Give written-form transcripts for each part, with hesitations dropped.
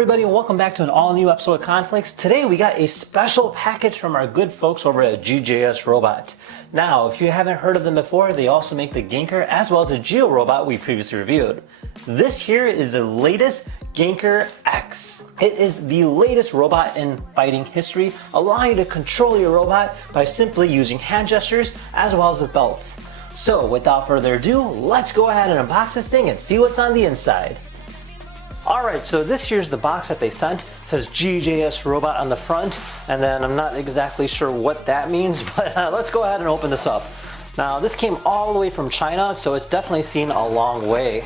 everybody, and welcome back to an all-new episode of Conflicts. Today we got a special package from our good folks over at GJS Robot. Now, if you haven't heard of them before, they also make the Ganker as well as the Geo robot we previously reviewed. This here is the latest Ganker X. It is the latest robot in fighting history, allowing you to control your robot by simply using hand gestures as well as a belt. So without further ado, let's go ahead and unbox this thing and see what's on the inside. Alright, so this here's the box that they sent. It says GJS Robot on the front, and then I'm not exactly sure what that means, but let's go ahead and open this up. Now, this came all the way from China, so it's definitely seen a long way.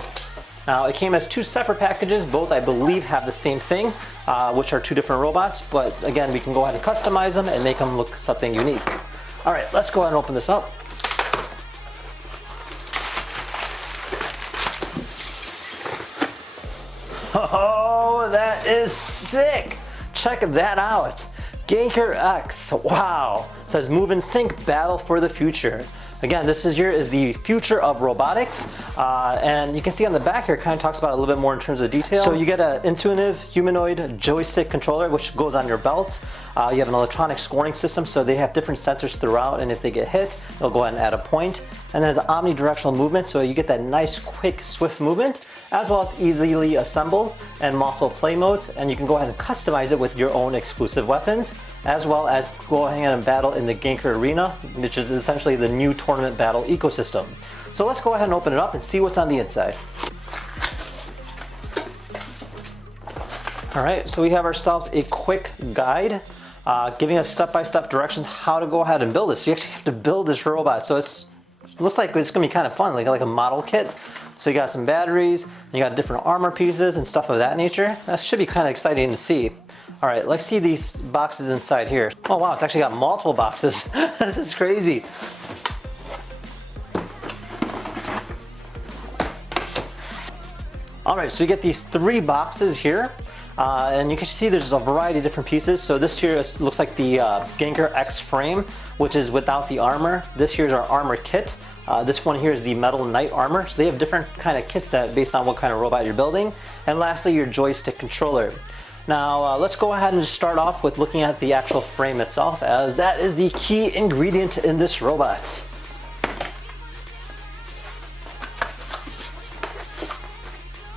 Now, it came as two separate packages. Both, I believe, have the same thing, which are two different robots, but again, we can go ahead and customize them and make them look something unique. Alright, let's go ahead and open this up. Oh, that is sick! Check that out. Ganker X, wow. It says move and sync, battle for the future. Again, this is the future of robotics, and you can see on the back here, it kind of talks about it a little bit more in terms of detail. So you get an intuitive humanoid joystick controller, which goes on your belt. You have an electronic scoring system, so they have different sensors throughout, and if they get hit, they'll go ahead and add a point. And then there's omnidirectional movement, so you get that nice, quick, swift movement, as well as easily assembled and multiple play modes, and you can go ahead and customize it with your own exclusive weapons, as well as go ahead and battle in the Ganker Arena, which is essentially the new tournament battle ecosystem. So let's go ahead and open it up and see what's on the inside. Alright, so we have ourselves a quick guide giving us step-by-step directions how to go ahead and build this. So you actually have to build this robot, so it looks like it's going to be kind of fun, like a model kit. So you got some batteries, and you got different armor pieces and stuff of that nature. That should be kind of exciting to see. All right, let's see these boxes inside here. Oh wow, it's actually got multiple boxes. This is crazy. All right, so we get these three boxes here. And you can see there's a variety of different pieces. So this here looks like the Ganker X frame, which is without the armor. This here is our armor kit. This one here is the metal knight armor. So they have different kind of kits based on what kind of robot you're building. And lastly, your joystick controller. Now let's go ahead and just start off with looking at the actual frame itself, as that is the key ingredient in this robot.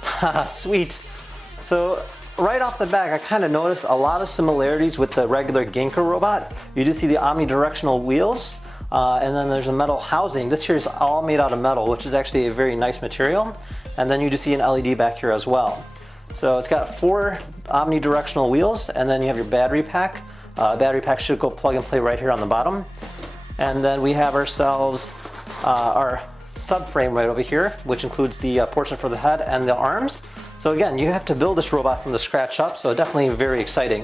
Haha, sweet. So right off the back, I kind of noticed a lot of similarities with the regular Ganker robot. You do see the omnidirectional wheels, and then there's a metal housing. This here is all made out of metal, which is actually a very nice material. And then you do see an LED back here as well. So it's got 4 omnidirectional wheels, and then you have your battery pack. Battery pack should go plug and play right here on the bottom. And then we have ourselves our subframe right over here, which includes the portion for the head and the arms. So again, you have to build this robot from the scratch up, so definitely very exciting.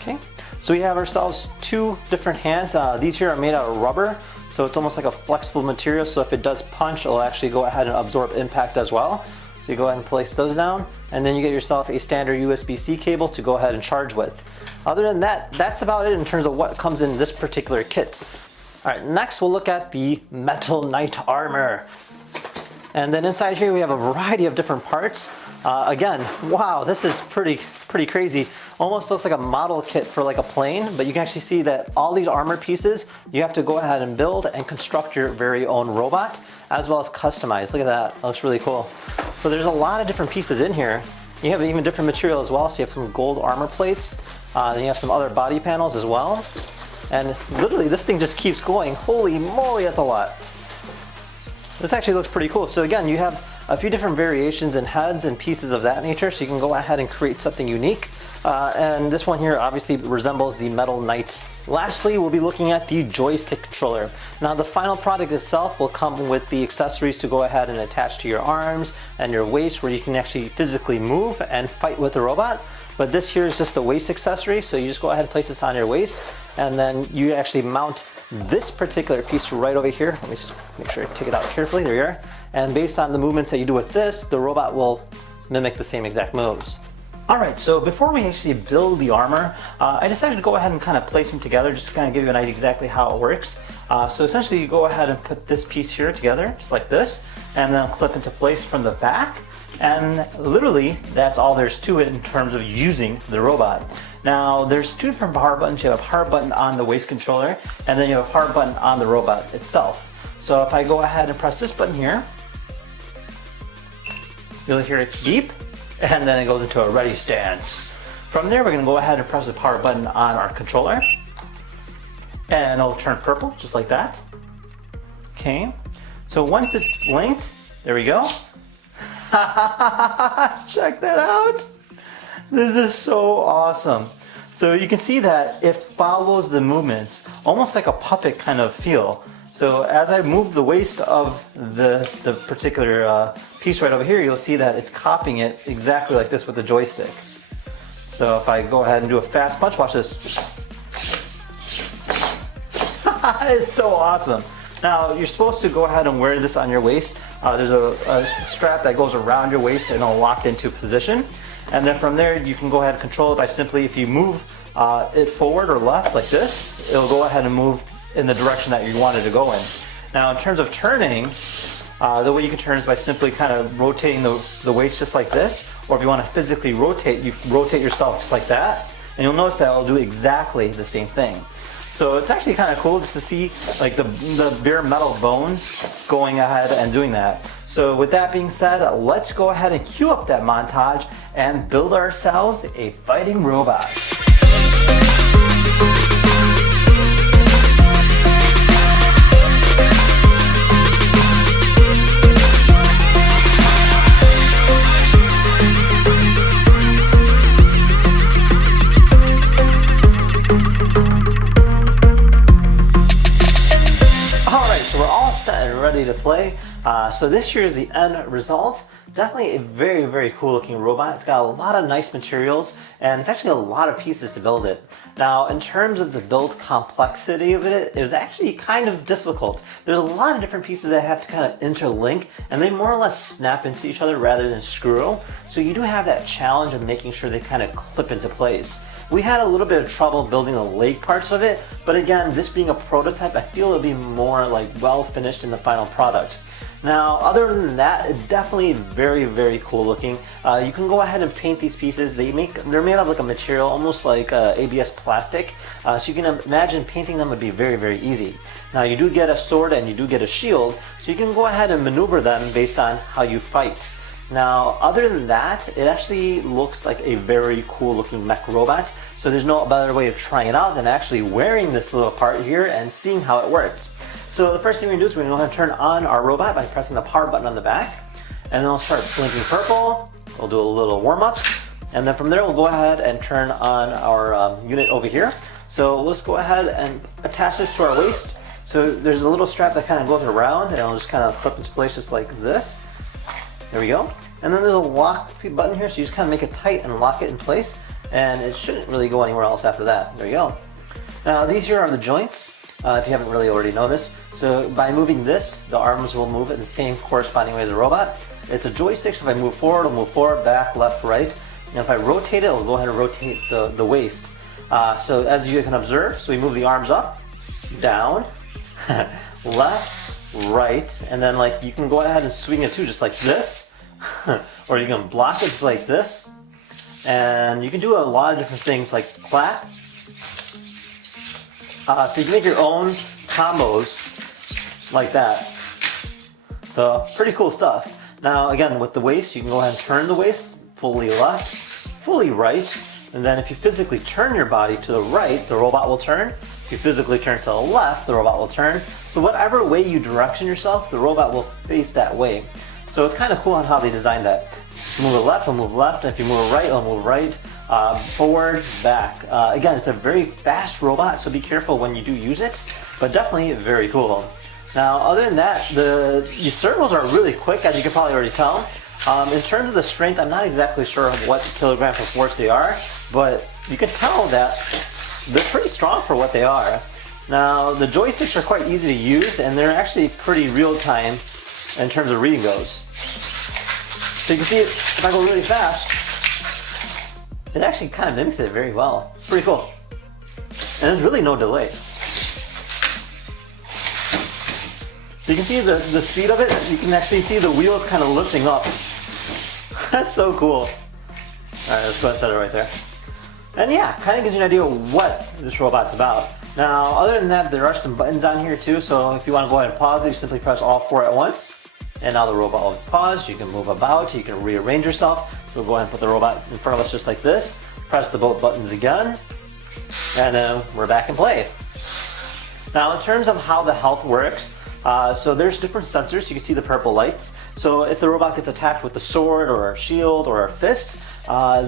Okay, so we have ourselves 2 different hands. These here are made out of rubber, so it's almost like a flexible material, so if it does punch, it'll actually go ahead and absorb impact as well. So you go ahead and place those down, and then you get yourself a standard USB-C cable to go ahead and charge with. Other than that, that's about it in terms of what comes in this particular kit. All right, next we'll look at the metal knight armor. And then inside here we have a variety of different parts. Again, wow, this is pretty crazy. Almost looks like a model kit for like a plane, but you can actually see that all these armor pieces, you have to go ahead and build and construct your very own robot, as well as customize. Look at that, that looks really cool. So there's a lot of different pieces in here. You have even different material as well, so you have some gold armor plates, then you have some other body panels as well. And literally this thing just keeps going. Holy moly, that's a lot. This actually looks pretty cool. So again, you have a few different variations in heads and pieces of that nature, so you can go ahead and create something unique. And this one here obviously resembles the Metal Knight. Lastly, we'll be looking at the joystick controller. Now the final product itself will come with the accessories to go ahead and attach to your arms and your waist, where you can actually physically move and fight with the robot. But this here is just the waist accessory, so you just go ahead and place this on your waist, and then you actually mount this particular piece right over here. Let me just make sure I take it out carefully. There you are. And based on the movements that you do with this, the robot will mimic the same exact moves. Alright, so before we actually build the armor, I decided to go ahead and kind of place them together, just to kind of give you an idea exactly how it works. So essentially you go ahead and put this piece here together, just like this, and then clip into place from the back. And literally, that's all there's to it in terms of using the robot. Now, there's two different power buttons. You have a power button on the waist controller, and then you have a power button on the robot itself. So if I go ahead and press this button here, you'll hear it beep, and then it goes into a ready stance. From there, we're gonna go ahead and press the power button on our controller, and it'll turn purple, just like that. Okay, so once it's linked, there we go. Check that out. This is so awesome. So you can see that it follows the movements, almost like a puppet kind of feel. So as I move the waist of the particular piece right over here, you'll see that it's copying it exactly like this with the joystick. So if I go ahead and do a fast punch, watch this. It's so awesome. Now you're supposed to go ahead and wear this on your waist. There's a strap that goes around your waist and it'll lock into position. And then from there you can go ahead and control it by simply, if you move it forward or left like this, it'll go ahead and move in the direction that you want it to go in. Now in terms of turning, the way you can turn is by simply kind of rotating the waist just like this, or if you want to physically rotate, you rotate yourself just like that, and you'll notice that it'll do exactly the same thing. So it's actually kind of cool just to see like the bare metal bones going ahead and doing that. So with that being said, let's go ahead and cue up that montage and build ourselves a fighting robot. Ready to play. So this here is the end result. Definitely a very, very cool looking robot. It's got a lot of nice materials and it's actually a lot of pieces to build it. Now in terms of the build complexity of it, it was actually kind of difficult. There's a lot of different pieces that have to kind of interlink and they more or less snap into each other rather than screw. So you do have that challenge of making sure they kind of clip into place. We had a little bit of trouble building the leg parts of it, but again, this being a prototype, I feel it'll be more like well finished in the final product. Now, other than that, it's definitely very, very cool looking. You can go ahead and paint these pieces. They're made of like a material almost like ABS plastic, so you can imagine painting them would be very, very easy. Now, you do get a sword and you do get a shield, so you can go ahead and maneuver them based on how you fight. Now, other than that, it actually looks like a very cool looking mech robot. So there's no better way of trying it out than actually wearing this little part here and seeing how it works. So the first thing we're gonna do is we're gonna go ahead and turn on our robot by pressing the power button on the back. And then it'll start blinking purple. We'll do a little warm up. And then from there, we'll go ahead and turn on our unit over here. So let's go ahead and attach this to our waist. So there's a little strap that kind of goes around and it'll just kind of clip into place just like this. There we go. And then there's a lock button here, so you just kind of make it tight and lock it in place, and it shouldn't really go anywhere else after that. There you go. Now these here are the joints, if you haven't really already noticed. So by moving this, the arms will move in the same corresponding way as the robot. It's a joystick, so if I move forward, it'll move forward, back, left, right. And if I rotate it, it'll go ahead and rotate the waist. So as you can observe, so we move the arms up, down, left, right, and then like you can go ahead and swing it too, just like this, or you can block it just like this, and you can do a lot of different things like clap. So you can make your own combos like that. So pretty cool stuff. Now again, with the waist, you can go ahead and turn the waist fully left, fully right, and then if you physically turn your body to the right, the robot will turn. If you physically turn to the left, the robot will turn. So whatever way you direction yourself, the robot will face that way. So it's kind of cool on how they designed that. If you move it left, it'll move left. And if you move it right, it'll move right. Forward, back. Again, it's a very fast robot, so be careful when you do use it, but definitely very cool. Now, other than that, the servos are really quick, as you can probably already tell. In terms of the strength, I'm not exactly sure what kilograms of force they are, but you can tell that they're pretty strong for what they are. Now, the joysticks are quite easy to use, and they're actually pretty real-time in terms of reading those. So you can see, if I go really fast, it actually kind of mimics it very well. It's pretty cool. And there's really no delay. So you can see the speed of it. You can actually see the wheels kind of lifting up. That's so cool. All right, let's go ahead and set it right there. And yeah, kind of gives you an idea of what this robot's about. Now, other than that, there are some buttons on here too, so if you want to go ahead and pause it, you simply press all 4 at once. And now the robot will pause. You can move about, you can rearrange yourself. So we'll go ahead and put the robot in front of us just like this. Press the both buttons again, and then we're back in play. Now, in terms of how the health works, so there's different sensors. You can see the purple lights. So if the robot gets attacked with a sword or a shield or a fist,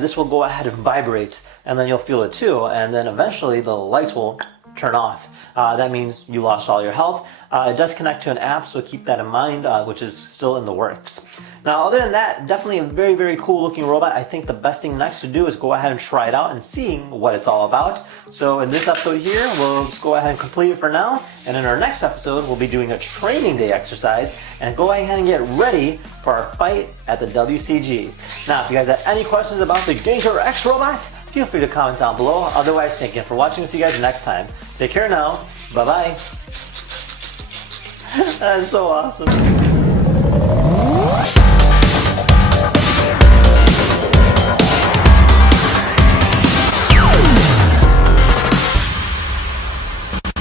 this will go ahead and vibrate, and then you'll feel it too. And then eventually the lights will turn off. That means you lost all your health. It does connect to an app, so keep that in mind, which is still in the works. Now, other than that, definitely a very, very cool looking robot. I think the best thing next to do is go ahead and try it out and seeing what it's all about. So in this episode here, we'll just go ahead and complete it for now. And in our next episode, we'll be doing a training day exercise and go ahead and get ready for our fight at the WCG. Now, if you guys have any questions about the Ganker X robot, feel free to comment down below. Otherwise, thank you for watching. See you guys next time. Take care now. Bye-bye. That's so awesome.